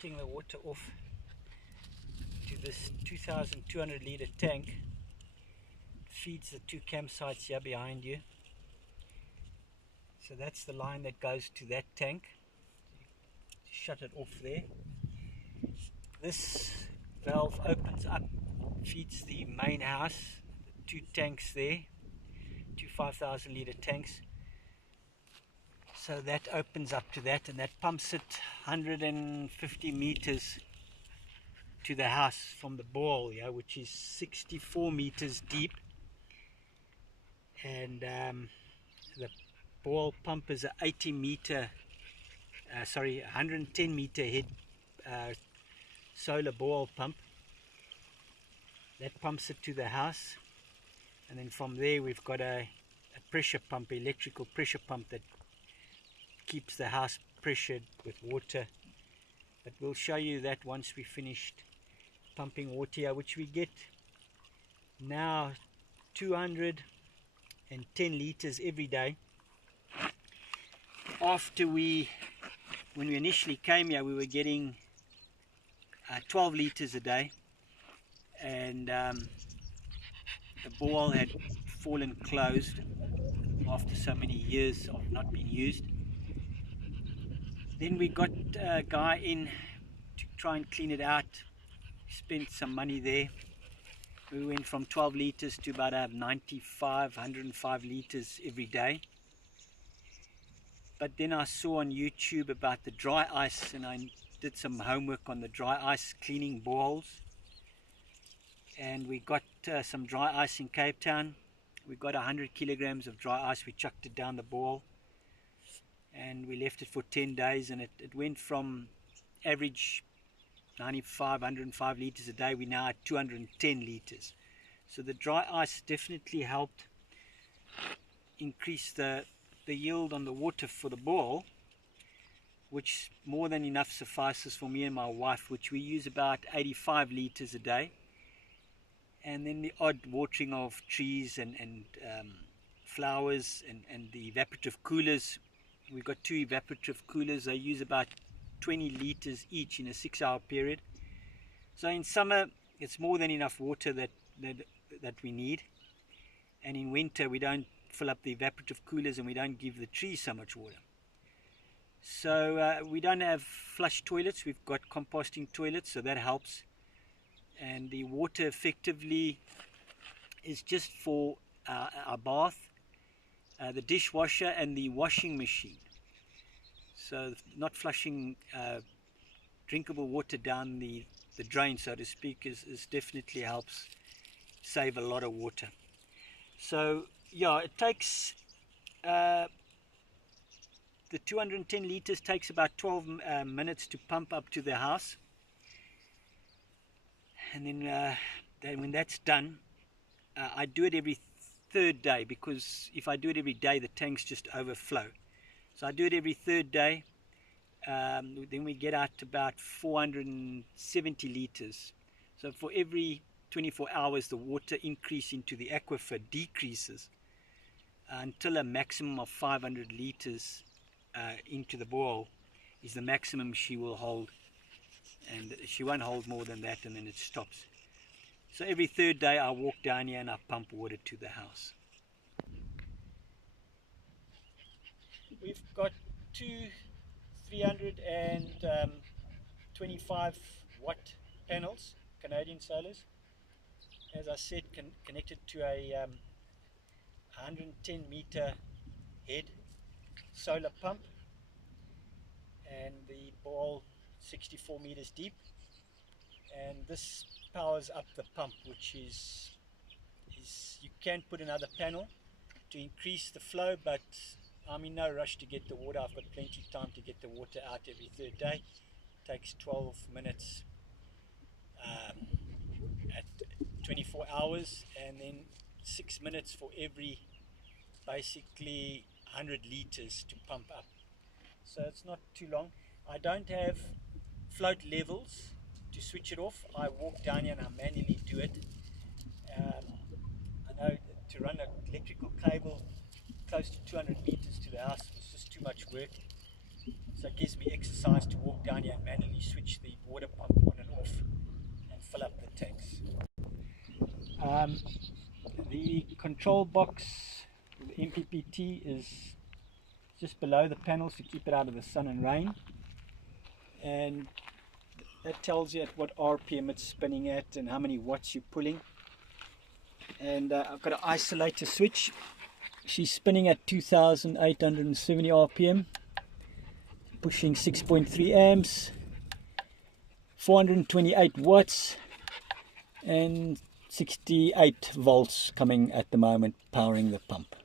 pumping the water off to this 2,200 litre tank. It feeds the two campsites here behind you. So that's the line that goes to that tank. Shut it off there. This valve opens up, feeds the main house, the two tanks there, two 5,000 litre tanks. So that opens up to that, and that pumps it 150 meters to the house from the bore, yeah, which is 64 meters deep. And the bore pump is a 110 meter head solar bore pump that pumps it to the house. And then from there we've got a pressure pump, electrical pressure pump, that keeps the house pressured with water. But we'll show you that once we finished pumping water here, which we get now 210 liters every day. When we initially came here, we were getting 12 liters a day, and the bore had fallen closed after so many years of not being used. Then we got a guy in to try and clean it out. Spent some money there. We went from 12 liters to about 105 liters every day. But then I saw on YouTube about the dry ice, and I did some homework on the dry ice cleaning boreholes. And we got some dry ice in Cape Town. We got 100 kilograms of dry ice. We chucked it down the borehole, and we left it for 10 days, and it went from average 105 liters a day. We now at 210 liters. So the dry ice definitely helped increase the yield on the water for the borehole, which more than enough suffices for me and my wife, which we use about 85 liters a day. And then the odd watering of trees and flowers, and the evaporative coolers. We've got two evaporative coolers. They use about 20 liters each in a 6-hour period. So in summer it's more than enough water that we need, and in winter we don't fill up the evaporative coolers, and we don't give the trees so much water. So we don't have flush toilets. We've got composting toilets, so that helps. And the water effectively is just for our bath, the dishwasher and the washing machine. So not flushing drinkable water down the drain, so to speak, is definitely helps save a lot of water. So yeah, it takes the 210 liters takes about 12 minutes to pump up to the house. And then when that's done, I do it every third day, because if I do it every day the tanks just overflow. So I do it every third day. Then we get out about 470 liters. So for every 24 hours the water increase into the aquifer decreases until a maximum of 500 liters into the borehole is the maximum she will hold, and she won't hold more than that, and then it stops. So every third day I walk down here and I pump water to the house. We've got two 325 watt panels, Canadian solars, as I said, connected to a 110 meter head solar pump, and the borehole 64 meters deep, and this powers up the pump, which is you can put another panel to increase the flow, but I'm in no rush to get the water. I've got plenty of time to get the water out every third day. It takes 12 minutes at 24 hours, and then 6 minutes for every basically 100 liters to pump up. So it's not too long. I don't have float levels to switch it off. I walk down here and I manually do it. I know to run an electrical cable close to 200 meters to the house was just too much work. So it gives me exercise to walk down here and manually switch the water pump on and off and fill up the tanks. The control box, the MPPT, is just below the panels to keep it out of the sun and rain, and that tells you at what RPM it's spinning at and how many watts you're pulling. And I've got an isolator switch. She's spinning at 2870 RPM, pushing 6.3 amps, 428 watts, and 68 volts coming at the moment, powering the pump.